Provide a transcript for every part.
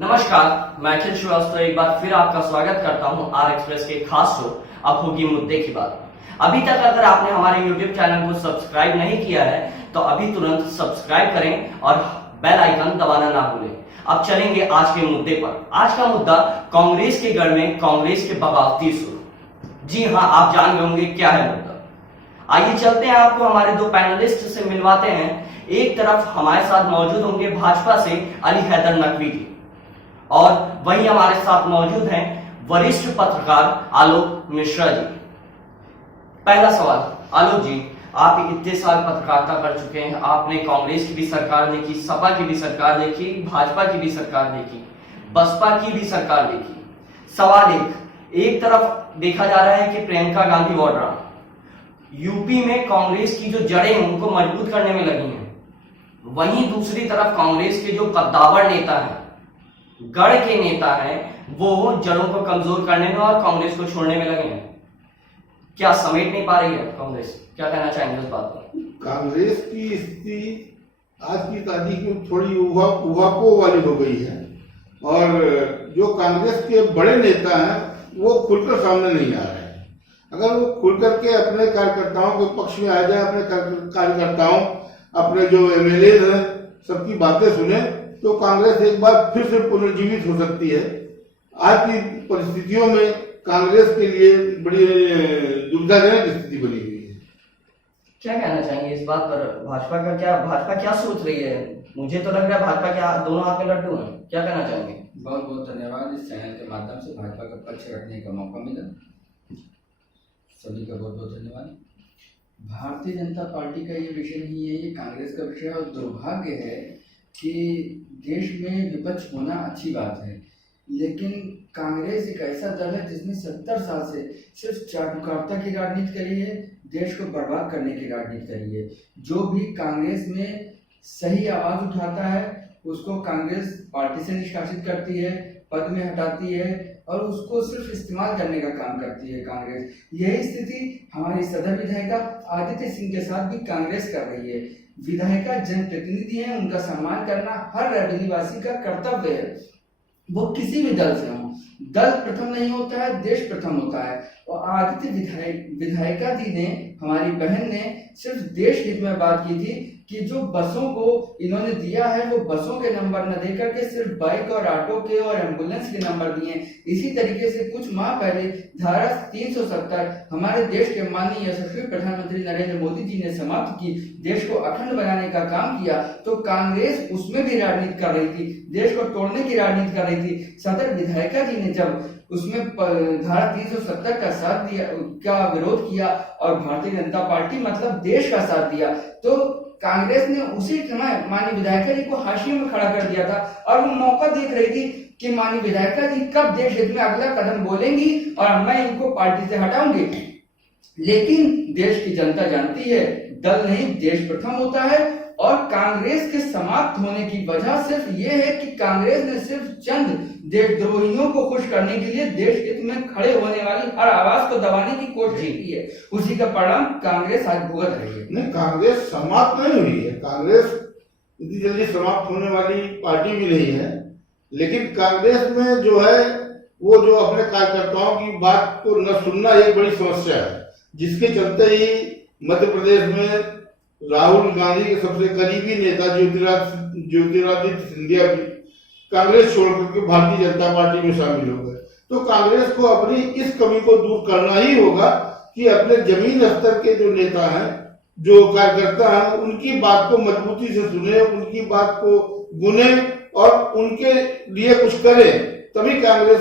नमस्कार, मैं अखिल श्रीवास्तव एक बार फिर आपका स्वागत करता हूं आर एक्सप्रेस के खास शो अब होगी मुद्दे की बात। अभी तक अगर आपने हमारे YouTube चैनल को सब्सक्राइब नहीं किया है तो अभी तुरंत सब्सक्राइब करें और बेल आइकन दबाना ना भूलें। अब चलेंगे आज के मुद्दे पर। आज का मुद्दा कांग्रेस के गढ़ में कांग्रेस के बगावती सुर। जी हाँ, आप जान गए होंगे क्या है मुद्दा। आइए चलते हैं, आपको हमारे दो पैनलिस्ट से मिलवाते हैं। एक तरफ हमारे साथ मौजूद होंगे भाजपा से अली हैदर नकवी जी, और वहीं हमारे साथ मौजूद हैं वरिष्ठ पत्रकार आलोक मिश्रा जी। पहला सवाल, आलोक जी, आप इतने साल पत्रकारिता कर चुके हैं, आपने कांग्रेस की भी सरकार देखी, सपा की भी सरकार देखी, भाजपा की भी सरकार देखी, बसपा की भी सरकार देखी। सवाल एक तरफ देखा जा रहा है कि प्रियंका गांधी वाड्रा यूपी में कांग्रेस की जो जड़ें हैं उनको मजबूत करने में लगी हैं, वहीं दूसरी तरफ कांग्रेस के जो कद्दावर नेता हैं, गढ़ के नेता हैं, वो जड़ों को कमजोर करने में और कांग्रेस को छोड़ने में लगे हैं। क्या समेट नहीं पा रही है कांग्रेस? क्या कहना चाहेंगे उस बात पर? कांग्रेस की स्थिति आज की तारीख में थोड़ी उहापोह वाली हो गई है, और जो कांग्रेस के बड़े नेता हैं वो खुलकर सामने नहीं आ रहे हैं। अगर वो खुलकर के अपने कार्यकर्ताओं के पक्ष में आ जाए, अपने कार्यकर्ताओं, अपने जो एमएलए हैं, सबकी बातें सुने, तो कांग्रेस एक बार फिर से पुनर्जीवित हो सकती है। आज की परिस्थितियों में कांग्रेस के लिए बड़ी दुविधाजनक स्थिति बनी हुई है। क्या कहना चाहेंगे इस बात पर? भाजपा क्या सोच रही है? मुझे तो लग रहा है भाजपा के दोनों हाथ में लड्डू हैं। क्या कहना चाहेंगे? बहुत बहुत धन्यवाद, इस चैनल के माध्यम से भाजपा का पक्ष रखने का मौका मिला। सभी का बहुत बहुत धन्यवाद। भारतीय जनता पार्टी का ये विषय नहीं है, ये कांग्रेस का विषय है, और दुर्भाग्य है कि देश में विपक्ष होना अच्छी बात है, लेकिन कांग्रेस एक ऐसा दल है जिसने 70 साल से सिर्फ चाटुकारिता की राजनीति करी है, देश को बर्बाद करने की राजनीति करी है। जो भी कांग्रेस में सही आवाज उठाता है उसको कांग्रेस पार्टी से निष्कासित करती है, पद में हटाती है, और उसको सिर्फ इस्तेमाल करने का काम करती है कांग्रेस। यही स्थिति हमारी सदर विधायिका आदित्य सिंह के साथ भी कांग्रेस कर रही है। विधायिका जनप्रतिनिधि हैं, उनका सम्मान करना हर रैबेलीवासी का कर्तव्य है, वो किसी भी दल से हो। दल प्रथम नहीं होता है, देश प्रथम होता है। और आदित्य विधायिका दी ने, हमारी बहन ने सिर्फ देश हित में बात की थी कि जो बसों को इन्होंने दिया है वो बसों के नंबर न देकर के सिर्फ बाइक और ऑटो के और एम्बुलेंस के नंबर दिए। इसी तरीके से कुछ माह पहले धारा 370 हमारे देश के माननीय यशस्वी प्रधानमंत्री नरेंद्र मोदी जी ने समाप्त की, देश को अखंड बनाने का काम किया, तो कांग्रेस उसमें भी राजनीति कर रही थी, देश को तोड़ने की राजनीति कर रही थी। सदर विधायिका जी ने जब उसमें धारा 370 का साथ दिया, का विरोध किया, और भारतीय जनता पार्टी मतलब देश का साथ दिया, तो कांग्रेस ने उसी समय माननीय विधायिका जी को हाशिए में खड़ा कर दिया था, और वो मौका देख रही थी कि माननीय विधायिका जी कब देश हित में अगला कदम बोलेंगी और मैं इनको पार्टी से हटाऊंगी। लेकिन देश की जनता जानती है, दल नहीं देश प्रथम होता है, और कांग्रेस के समाप्त होने की वजह सिर्फ ये है कि कांग्रेस ने सिर्फ चंद देशद्रोहियों को खुश करने के लिए देश हित में खड़े होने वाली हर आवाज को दबाने की कोशिश की है। उसी का परिणाम कांग्रेस आज भुगत रही है। नहीं, कांग्रेस समाप्त नहीं हुई है, कांग्रेस इतनी जल्दी समाप्त होने वाली पार्टी भी नहीं है, लेकिन कांग्रेस में जो है वो जो अपने कार्यकर्ताओं की बात को न सुनना एक बड़ी समस्या है, जिसके चलते ही मध्य प्रदेश में राहुल गांधी के सबसे करीबी नेता ज्योतिरादित्य सिंधिया भी कांग्रेस छोड़कर के भारतीय जनता पार्टी में शामिल हो गए। तो कांग्रेस को अपनी इस कमी को दूर करना ही होगा कि अपने जमीन स्तर के जो नेता हैं, जो कार्यकर्ता हैं, उनकी बात को मजबूती से सुने, उनकी बात को गुने और उनके लिए कुछ करें, तभी कांग्रेस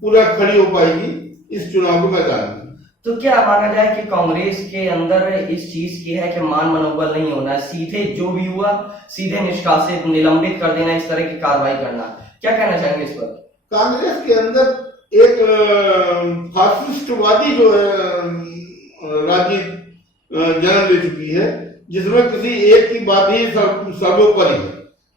पूरा खड़ी हो पाएगी इस चुनाव के मैदान में। तो क्या माना जाए कि कांग्रेस के अंदर इस चीज की है कि मान मनोबल नहीं होना, सीधे जो भी हुआ सीधे निष्कासित, निलंबित कर देना, इस तरह की कार्रवाई करना? क्या कहना चाहेंगे इस पर? कांग्रेस के अंदर एक फासिस्टवादी जो है राजनीति जन्म ले चुकी है, जिसमें किसी एक की बात ही सर्वोपरि है।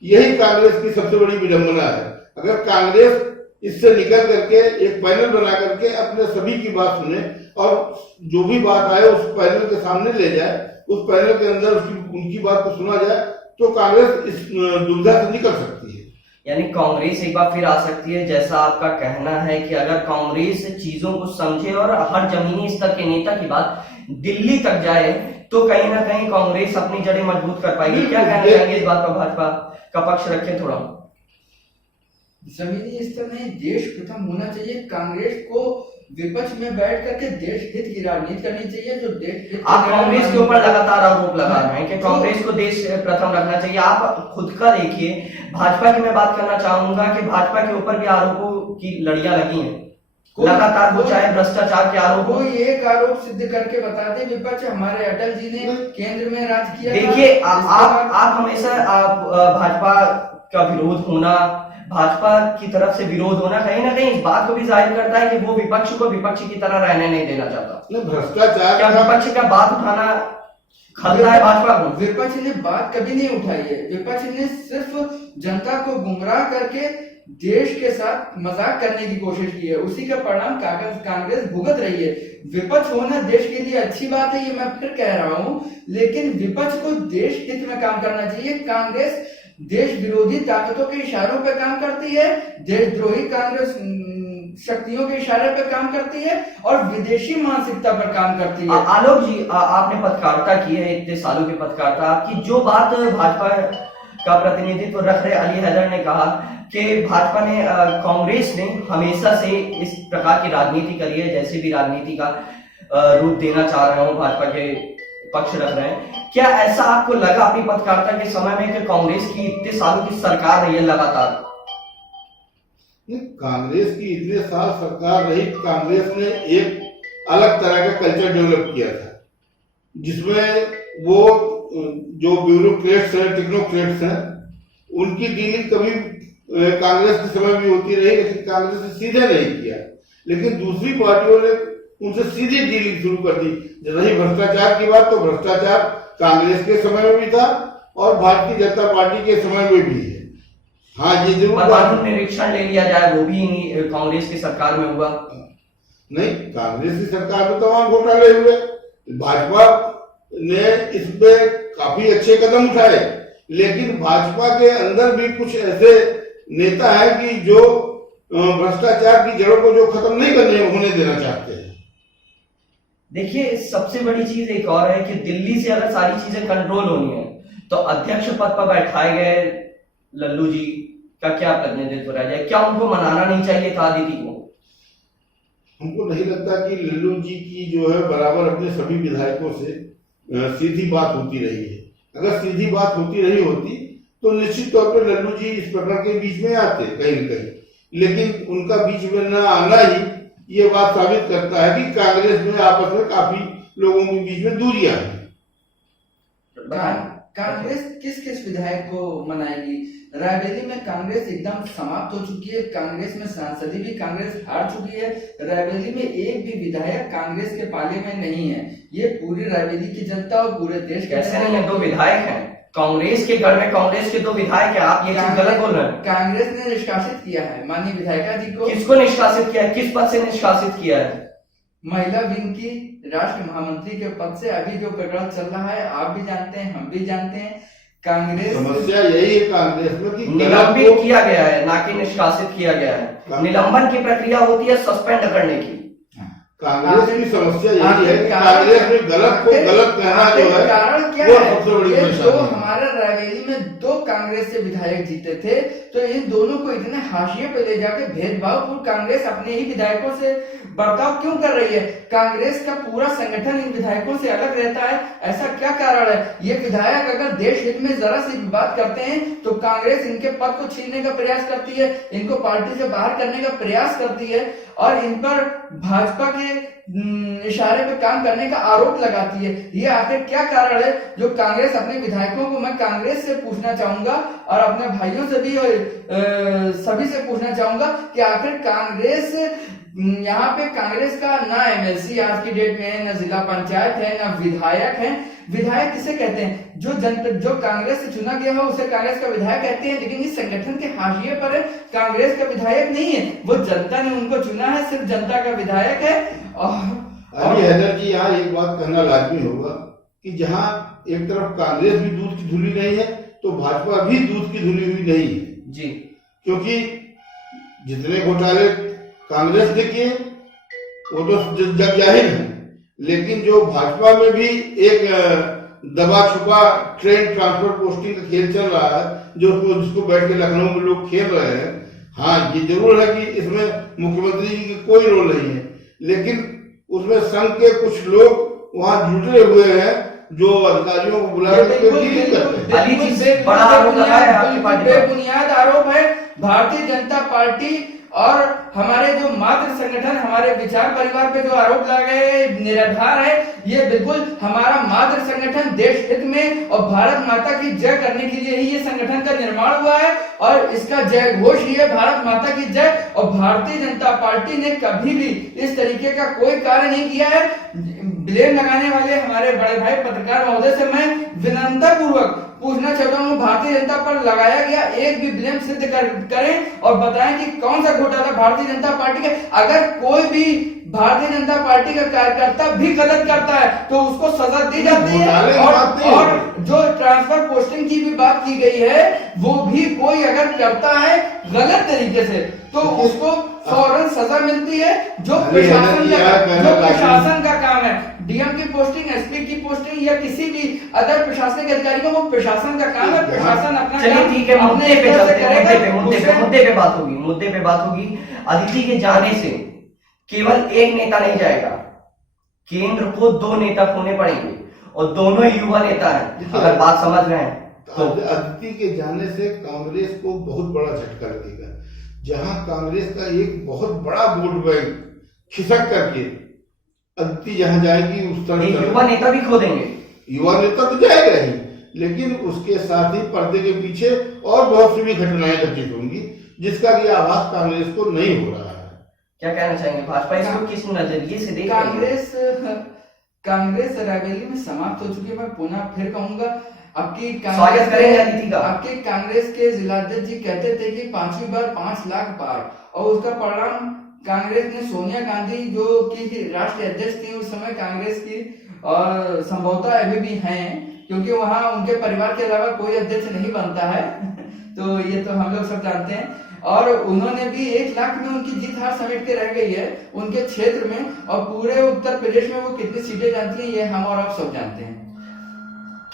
यही कांग्रेस की सबसे बड़ी विडंबना है। अगर कांग्रेस इससे निकल करके एक पैनल बना करके अपने सभी की बात सुने और जो भी बात आए उस पैनल के सामने ले जाए, उस पैनल के अंदर उनकी बात को सुना जाए, तो कांग्रेस इस दुविधा से निकल सकती है। यानी कांग्रेस एक बार फिर आ सकती है, जैसा आपका कहना है कि अगर कांग्रेस चीजों को समझे और हर जमीनी स्तर के नेता की बात दिल्ली तक जाए तो कहीं ना कहीं कांग्रेस अपनी जड़ें मजबूत कर पाएगी। क्या कहना चाहेंगे इस बात पर? भाजपा का पक्ष रखें थोड़ा। जमीनी स्तर नहीं, देश प्रथम होना चाहिए। कांग्रेस को विपक्ष में बैठ करके देश हित की राजनीति करनी चाहिए। जो देश हित आप कांग्रेस के ऊपर लगातार आरोप लगा रहे हैं कि कांग्रेस को देश प्रथम रखना चाहिए। आप खुद का देखिए, भाजपा की मैं बात करना चाहूंगा कि भाजपा के ऊपर भी आरोपों की लड़ियां लगी हैं लगातार, वो चाहे भ्रष्टाचार के आरोप हो। कोई एक आरोप सिद्ध करके बता दे विपक्ष हमारे अटल जी ने केंद्र में राज किया। देखिए आप हमेशा भाजपा का विरोध होना, भाजपा की तरफ से विरोध होना कहीं ना कहीं इस बात को भी जाहिर करता है कि वो विपक्ष को विपक्ष की तरह रहने नहीं देना चाहता। भ्रष्टाचार क्या विपक्ष का बात उठाना खतरा है भाजपा को? विपक्ष ने बात कभी नहीं उठाई है। विपक्ष ने सिर्फ जनता को गुमराह करके देश के साथ मजाक करने की कोशिश की है, उसी का परिणाम कांग्रेस भुगत रही है। विपक्ष होना देश के लिए अच्छी बात है, ये मैं फिर कह रहा हूं, लेकिन विपक्ष को देश हित में काम करना चाहिए। कांग्रेस देश विरोधी ताकतों के इशारों पर काम करती है, देशद्रोही कांग्रेस शक्तियों के इशारे पर काम करती है और विदेशी मानसिकता पर काम करती है। आलोक जी, आपने पत्रकारिता की है, इतने सालों की पत्रकारिता, आपकी जो बात भाजपा का प्रतिनिधित्व रख रहे अली हैदर ने कहा कि भाजपा ने कांग्रेस ने हमेशा से इस प्रकार की राजनीति करी है, जैसे भी राजनीति का रूप देना चाह रहे हो भाजपा के पक्ष रख रहे हैं। क्या ऐसा आपको लगा अपनी पत्रकारिता के समय में कि कांग्रेस की इतने सालों की सरकार रही है लगातार? कांग्रेस की इतने साल सरकार रही, कांग्रेस ने एक अलग तरह का कल्चर डेवलप किया था, जिसमें वो जो ब्यूरोक्रेट्स हैं, टेक्नोक्रेट्स हैं, उनकी डीलिंग कभी कांग्रेस के समय भी होती रही, लेकिन कांग्रेस ने सीधे नहीं किया। लेकिन दूसरी पार्टियों ने उनसे सीधी डीलिंग शुरू कर दी। रही भ्रष्टाचार की बात, तो भ्रष्टाचार कांग्रेस के समय में भी था और भारतीय जनता पार्टी के समय में भी है। हाँ, ये जरूर निरीक्षण ले लिया जाए, वो भी कांग्रेस की सरकार में हुआ नहीं। कांग्रेस की सरकार में तमाम घोटाले हुए, भाजपा ने इस पे काफी अच्छे कदम उठाए, लेकिन भाजपा के अंदर भी कुछ ऐसे नेता हैं कि जो भ्रष्टाचार की जड़ों को जो खत्म नहीं होने देना चाहते हैं। देखिए, सबसे बड़ी चीज एक और है कि दिल्ली से अगर सारी चीजें कंट्रोल होनी है तो अध्यक्ष पद पर बैठाए गए लल्लू जी का क्या प्रतिनिधित्व रह जाए? क्या उनको मनाना नहीं चाहिए था आदित्य को? हमको नहीं लगता कि लल्लू जी की जो है बराबर अपने सभी विधायकों से सीधी बात होती रही है। अगर सीधी बात होती रही होती तो निश्चित तौर पर लल्लू जी इस प्रकार के बीच में आते कहीं न कहीं, लेकिन उनका बीच में न आना ही ये बात साबित करता है कि कांग्रेस में आपस में काफी लोगों के बीच में दूरियां हैं। कांग्रेस किस किस विधायक को मनाएगी? रायबरेली में कांग्रेस एकदम समाप्त हो चुकी है। कांग्रेस में सांसदी भी कांग्रेस हार चुकी है। रायबरेली में एक भी विधायक कांग्रेस के पाले में नहीं है। ये पूरी रायबरेली की जनता और पूरे देश के कैसे नहीं है? 2 विधायक हैं कांग्रेस के गढ़ में, कांग्रेस के 2 विधायक हैं। आप ये चीज गलत बोल रहे हैं। कांग्रेस ने निष्कासित किया है माननीय विधायिका जी को। किसको निष्कासित किया है? किस पद से निष्कासित किया है? महिला विंग की राष्ट्र महामंत्री के पद से। अभी जो प्रकरण चल रहा है आप भी जानते हैं, हम भी जानते हैं। कांग्रेस समस्या यही है कांग्रेस में कि निलंबित किया गया है, ना कि निष्कासित किया गया है। निलंबन की प्रक्रिया होती है सस्पेंड करने की। कांग्रेस की समस्या यही है कि कांग्रेस में गलत को गलत कहना जो है कारण क्या वो है? सबसे बड़ी ये परेशानी जो है। हमारे रायबरेली में 2 कांग्रेस से विधायक जीते थे, तो इन दोनों को इतने हाशिए पे ले जाके भेदभावपूर्ण कांग्रेस अपने ही विधायकों से बर्ताव क्यों कर रही है? कांग्रेस का पूरा संगठन इन विधायकों से अलग रहता है, ऐसा क्या कारण है? ये विधायक अगर देश हित में जरा सी बात करते हैं तो कांग्रेस इनके पद को छीनने का प्रयास करती है, इनको पार्टी से बाहर करने का प्रयास करती है और इन पर भाजपा के इशारे पे काम करने का आरोप लगाती है। ये आखिर क्या कारण है जो कांग्रेस अपने विधायकों को, मैं कांग्रेस से पूछना चाहूंगा और अपने भाइयों से भी और सभी से पूछना चाहूंगा कि आखिर कांग्रेस यहाँ पे कांग्रेस का ना एमएलसी आज की डेट में है, ना जिला पंचायत है, ना विधायक है। विधायक किसे कहते हैं? जो कांग्रेस से चुना गया हो उसे कांग्रेस का विधायक कहते हैं, लेकिन इस संगठन के हाशिए पर है, कांग्रेस का विधायक नहीं है। वो जनता ने उनको चुना है, सिर्फ जनता का विधायक है। और हैदर जी, यहाँ एक बात कहना लाजमी होगा कि जहाँ एक तरफ कांग्रेस भी दूध की धुली नहीं है तो भाजपा भी दूध की धुली हुई नहीं है जी। क्योंकि जितने घोटाले कांग्रेस ने किए वो तो जग जाहिर है, लेकिन जो भाजपा में भी एक दबा छुपा ट्रेन ट्रांसफर पोस्टिंग का खेल चल रहा है, जिसको बैठ के लखनऊ में लोग खेल रहे हैं। हाँ, ये जरूर है कि इसमें मुख्यमंत्री जी की कोई रोल नहीं है, लेकिन उसमें संघ के कुछ लोग वहां जुटे हुए हैं जो अधिकारियों को बुला करके बेबुनियाद आरोप है। भारतीय जनता पार्टी और हमारे जो मातृ संगठन, हमारे विचार परिवार पे जो आरोप लगाए निराधार है। ये बिल्कुल हमारा मातृ संगठन देश हित में और भारत माता की जय करने के लिए ही ये संगठन का निर्माण हुआ है और इसका जय घोष ही है भारत माता की जय। और भारतीय जनता पार्टी ने कभी भी इस तरीके का कोई कार्य नहीं किया है। ब्लेम लगाने वाले हमारे बड़े भाई पत्रकार महोदय से मैं विनम्रता पूर्वक पूछना चाहता हूँ, भारतीय जनता पर लगाया गया एक भी ब्लेम सिद्ध करें और बताएं कि कौन सा घोटाला भारतीय जनता पार्टी के। अगर कोई भी भारतीय जनता पार्टी का कार्यकर्ता भी गलत करता है तो उसको सजा दी जाती है। और जो ट्रांसफर पोस्टिंग की भी बात की गई है, वो भी कोई अगर करता है गलत तरीके से तो उसको फौरन सजा मिलती है। जो प्रशासन का काम है, डीएम की पोस्टिंग, एसपी की पोस्टिंग या किसी भी अदर प्रशासनिक अधिकारी को, वो प्रशासन का काम है। प्रशासन अपना चलिए ठीक है, मुद्दे पे बात होगी। अदिति के जाने से केवल एक नेता नहीं जाएगा, केंद्र को 2 नेता खोने पड़ेंगे और दोनों युवा नेता हैं, अगर बात समझ रहे हैं तो। अदिति के जाने से कांग्रेस को बहुत बड़ा झटका लगेगा। जहां कांग्रेस का एक बहुत बड़ा वोट बैंक खिसक करके अदिति जहां जाएगी उस तरह युवा नेता भी खो देंगे। युवा नेता तो जाएगा ही, लेकिन उसके साथ ही पर्दे के पीछे और बहुत सी भी घटनाएं घटित होंगी जिसका कि आभास कांग्रेस को नहीं हो रहा है। क्या कहना चाहेंगे, भाजपा इसको किस नजरिए से देख रही है? कांग्रेस रायबरेली में समाप्त हो चुकी है। मैं पुनः फिर कहूंगा, आपकी स्वागत करेंगे अदिति का। आपके कांग्रेस के जिलाध्यक्ष जी कहते थे कि 5वीं बार 5 लाख पार, और उसका परिणाम कांग्रेस ने सोनिया गांधी जो कि राष्ट्रीय अध्यक्ष थी उस समय कांग्रेस की, और संभवतः अभी भी हैं, क्योंकि वहां उनके परिवार के अलावा कोई अध्यक्ष नहीं बनता है तो ये तो हम लोग सब जानते हैं। और उन्होंने भी 1 लाख में उनकी जीत हार समेट के रह गई है उनके क्षेत्र में, और पूरे उत्तर प्रदेश में वो कितनी सीटें जानती हैं ये हम और आप सब जानते हैं।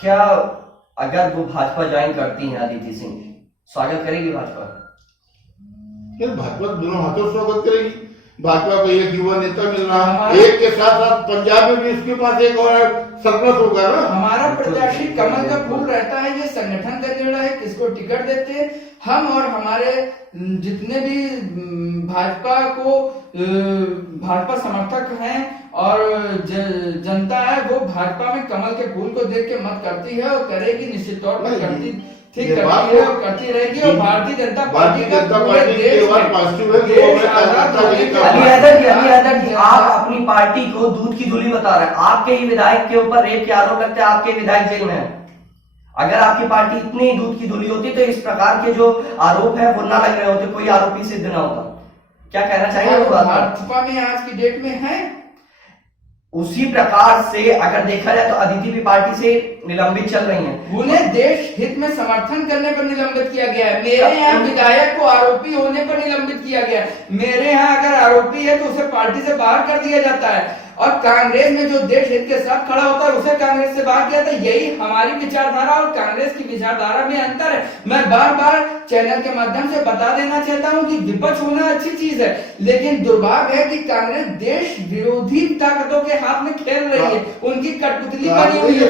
क्या अगर वो भाजपा ज्वाइन करती हैं अदिति सिंह, स्वागत करेगी भाजपा? भाजपा दोनों हाथों स्वागत करेगी। भाजपा को एक युवा नेता मिल रहा है, एक के साथ साथ पंजाब में भी उसके पास एक और सरप्लस होगा ना। हमारा प्रत्याशी कमल का फूल रहता है, ये संगठन का निर्णय है किसको टिकट देते हैं। हम और हमारे जितने भी भाजपा समर्थक हैं और जनता है, वो भाजपा में कमल के फूल को देख के मत करती है और करेगी, निश्चित तौर पर करती करती रहेगी। और भारतीय जनता पार्टी का पूरे देश में आप अपनी पार्टी को दूध की धुली बता रहे हैं। आपके ही विधायक के ऊपर रेप के आरोप लगते हैं, आपके विधायक जेल में है। अगर आपकी पार्टी इतनी दूध की धुली होती तो इस प्रकार के जो आरोप है वो ना लग रहे होते, कोई आरोपी सिद्ध ना होता। क्या कहना चाहेंगे? भाजपा में आज की डेट में है। उसी प्रकार से अगर देखा जाए तो अदिति भी पार्टी से निलंबित चल रही हैं। उन्हें देश हित में समर्थन करने पर निलंबित किया गया है। मेरे यहाँ विधायक को आरोपी होने पर निलंबित किया गया है। मेरे यहाँ अगर आरोपी है तो उसे पार्टी से बाहर कर दिया जाता है, और कांग्रेस में जो देश हित के साथ खड़ा होता है उसे कांग्रेस से बाहर किया था। यही हमारी विचारधारा और कांग्रेस की विचारधारा में अंतर है। मैं बार बार चैनल के माध्यम से बता देना चाहता हूं कि विपक्ष होना अच्छी चीज है, लेकिन दुर्भाग्य है कि कांग्रेस देश विरोधी ताकतों के हाथ में खेल रही है, उनकी कठपुतली बनी हुई है।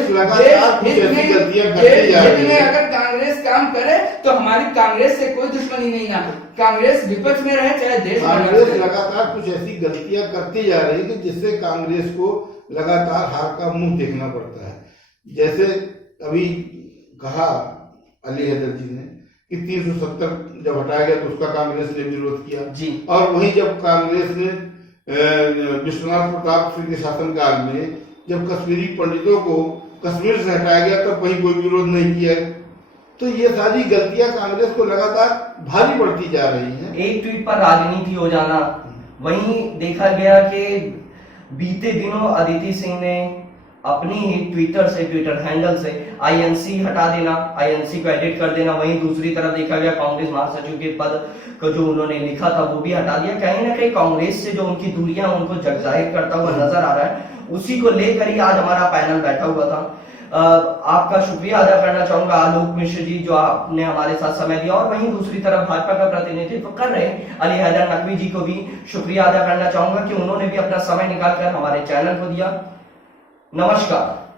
देश हित में अगर कांग्रेस काम करे तो हमारी कांग्रेस से कोई दुश्मनी नहीं ना, कांग्रेस विपक्ष में रहे चाहे देश में। कांग्रेस लगातार कुछ ऐसी गलतियां करती जा रही है जिससे कांग्रेस को लगातार हार का मुंह देखना पड़ता है। जैसे अभी कहा अली हैदर जी ने कि 370 जब हटाया गया तो उसका कांग्रेस ने विरोध किया जी, और वहीं जब कांग्रेस ने विश्वनाथ प्रताप सिंह के शासनकाल में जब कश्मीरी पंडितों को कश्मीर से हटाया गया तब वहीं कोई विरोध नहीं किया। तो ये सारी गलतियां कांग्रेस को लगातार भारी पड़ती जा रही हैं। एक ट्वीट पर राजनीति हो जाना। वहीं देखा गया कि बीते दिनों अदिति सिंह ने अपनी ही ट्विटर हैंडल से आईएनसी हटा देना, आईएनसी को एडिट कर देना। वहीं दूसरी तरफ देखा गया कांग्रेस महासचिव के पद को जो उन्होंने लिखा था वो भी हटा दिया। कहीं ना कहीं कांग्रेस से जो उनकी दूरियां उनको जगजाहिर करता हुआ नजर आ रहा है, उसी को लेकर ही आज हमारा पैनल बैठा हुआ था। आपका शुक्रिया अदा करना चाहूंगा आलोक मिश्र जी, जो आपने हमारे साथ समय दिया, और वहीं दूसरी तरफ भाजपा का प्रतिनिधित्व कर रहे अली हैदर नकवी जी को भी शुक्रिया अदा करना चाहूंगा कि उन्होंने भी अपना समय निकालकर हमारे चैनल को दिया। नमस्कार।